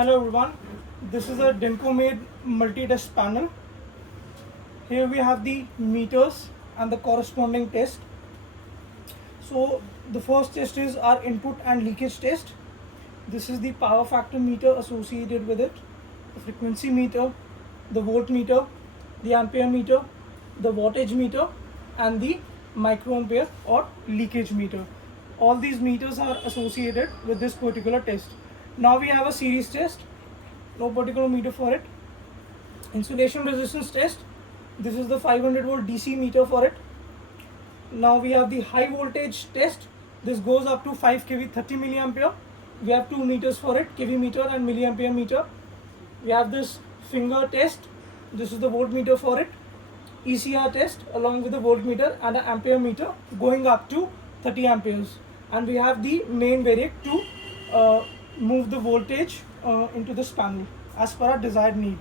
Hello everyone, this is a Denko made multi-test panel. Here we have the meters and the corresponding test. So the first test is our input and leakage test. This is the power factor meter associated with it, the frequency meter, the voltmeter, the ampere meter, the wattage meter and the microampere or leakage meter. All these meters are associated with this particular test. Now we have a series test, no particular meter for it. Insulation resistance test, this is the 500 volt DC meter for it. Now we have the high voltage test, this goes up to 5 kV 30 milliampere. We have 2 meters for it, kV meter and milliampere meter. We have this finger test, this is the voltmeter for it. ECR test along with the voltmeter and an ampere meter going up to 30 amperes. And we have the main variac to move the voltage into this panel as per our desired need.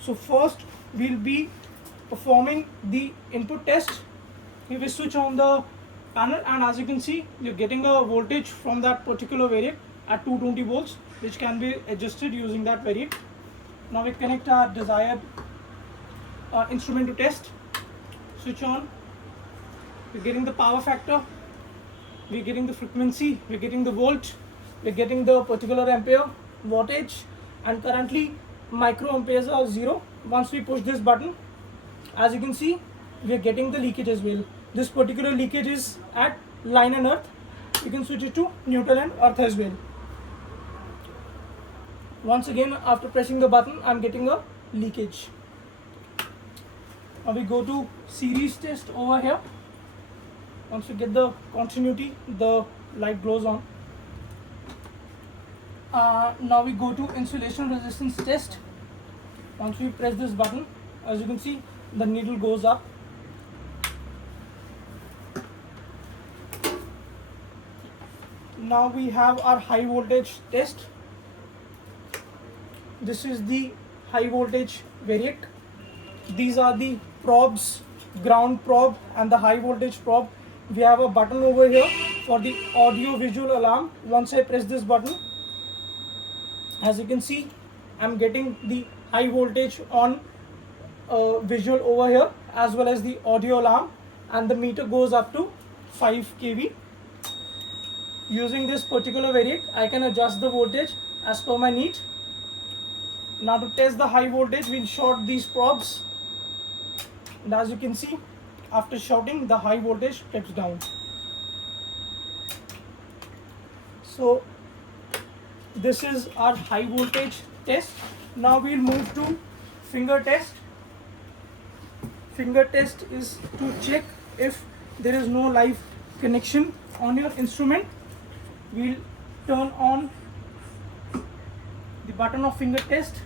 So first we'll be performing the input test. We will switch on the panel and as you can see you're getting a voltage from that particular variac at 220 volts which can be adjusted using that variac. Now we connect our desired instrument to test. Switch on. We're getting the power factor, we're getting the frequency, we're getting the volt, we're getting the particular ampere, wattage, and currently microamperes are 0. Once we push this button, as you can see, we are getting the leakage as well. This particular leakage is at line and earth. You can switch it to neutral and earth as well. Once again, after pressing the button, I'm getting a leakage. Now we go to series test over here. Once we get the continuity, the light glows on. Now we go to insulation resistance test. Once we press this button, as you can see, the needle goes up. Now we have our high voltage test. This is the high voltage variac. These are the probes, ground probe and the high voltage probe. We have a button over here for the audio visual alarm. Once I press this button, as you can see, I'm getting the high voltage on visual over here as well as the audio alarm, and the meter goes up to 5 kV. Using this particular variac, I can adjust the voltage as per my need. Now to test the high voltage, we'll short these probes, and as you can see, after shorting, the high voltage steps down. So this is our high voltage test. Now we'll move to finger test. Finger test is to check if there is no live connection on your instrument. We'll turn on the button of finger test.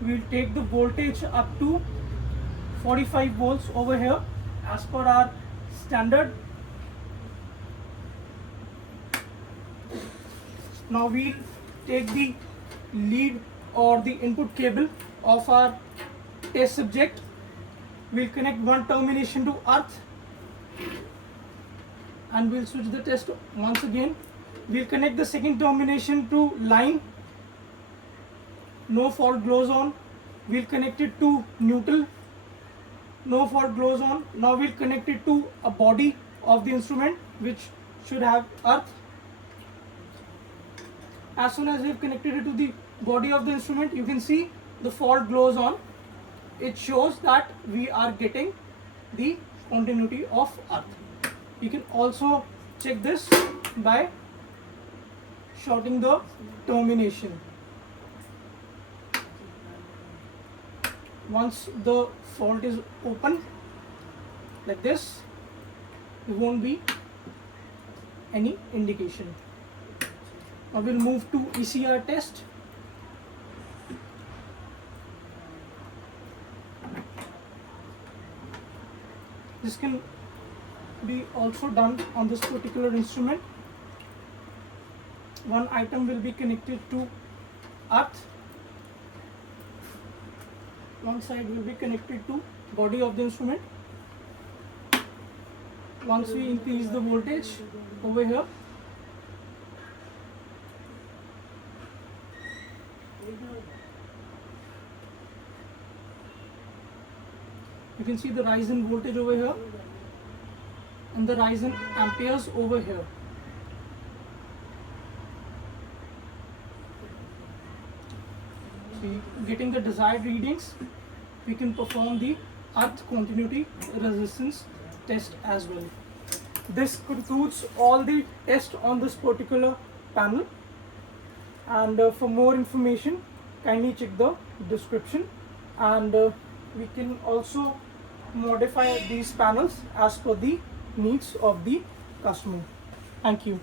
We'll take the voltage up to 45 volts over here as per our standard. Now we'll take the lead or the input cable of our test subject. We'll connect one termination to earth and we'll switch the test once again. We'll connect the second termination to line. No fault glows on. We'll connect it to neutral. No fault glows on. Now we'll connect it to a body of the instrument which should have earth. As soon as we've connected it to the body of the instrument, you can see the fault glows on. It shows that we are getting the continuity of earth. You can also check this by shorting the termination. Once the fault is open like this, there won't be any indication. Now we'll move to ECR test. This can be also done on this particular instrument. One item will be connected to earth. One side will be connected to body of the instrument. Once we increase the voltage over here, You can see the rise in voltage over here and the rise in amperes over here. So getting the desired readings, we can perform the earth continuity resistance test as well. This concludes all the tests on this particular panel, and for more information kindly check the description, and we can also modify these panels as per the needs of the customer. Thank you.